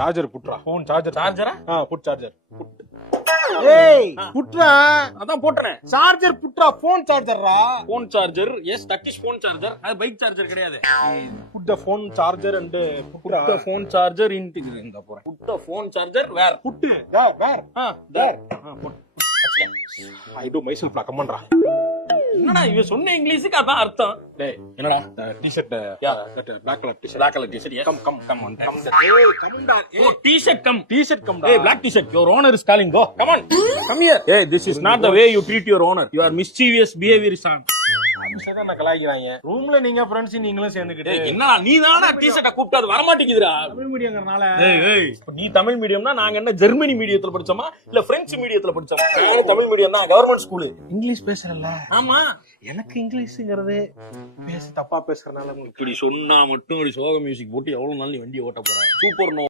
Charger புட்றா phone charger. சார்ஜரா? Put charger. ஏய் புட்றா, அதான் போட்டனே. சார்ஜர் புட்றா, போன் சார்ஜர்ரா. Phone charger. Yes, that is phone charger. அது பைக் சார்ஜர் கிடையாது. Put the phone charger and புட்றா. புட் போன் சார்ஜர் இன்டு இந்த போறேன். Put phone charger where? Put where there. I do myself நான் கம்மன்றா. என்னடா இவ சொன்ன இங்கிலீஷுக்கு அதான் அர்த்தம். டேய் என்னடா? T-shirt black color t-shirt. black color t-shirt. Yes. Come on. ஏய் கம்டா. Oh, t-shirt come. டி-ஷர்ட் கம்டா. Hey, black t-shirt. Your owner is calling. Go. Come on. Come here. Hey, this is not the way you treat your owner. Your mischievous behavior is on. நான் கலாய்க்கிறாங்க. ரூம்ல நீங்க friends நீங்களும் சேர்ந்துக்கிட்டு. ஏய், என்னடா நீ தானடா t-shirt கூப்பிட்டு அது வர மாட்டேங்குதுடா. தமிழ் மீடியம்ங்கறனால. ஏய், இப்ப நீ தமிழ் மீடியம்னா நாங்க என்ன ஜெர்மனி மீடியத்துல படிச்சோமா இல்ல பிரெஞ்சு மீடியத்துல படிச்சோமா? நாங்க தமிழ் மீடியம் தான், கவர்மெண்ட் ஸ்கூல். இங்கிலீஷ் பேசுறல்ல. ஆமா. எனக்கு இங்கிலீஷ்ங்கிறது தப்பா பேசுறதுனால இப்படி சொன்னா மட்டும் ஒரு சோக மியூசிக் போட்டு எவ்வளவு நாள் நீ வண்டியை ஓட்ட போற? Super no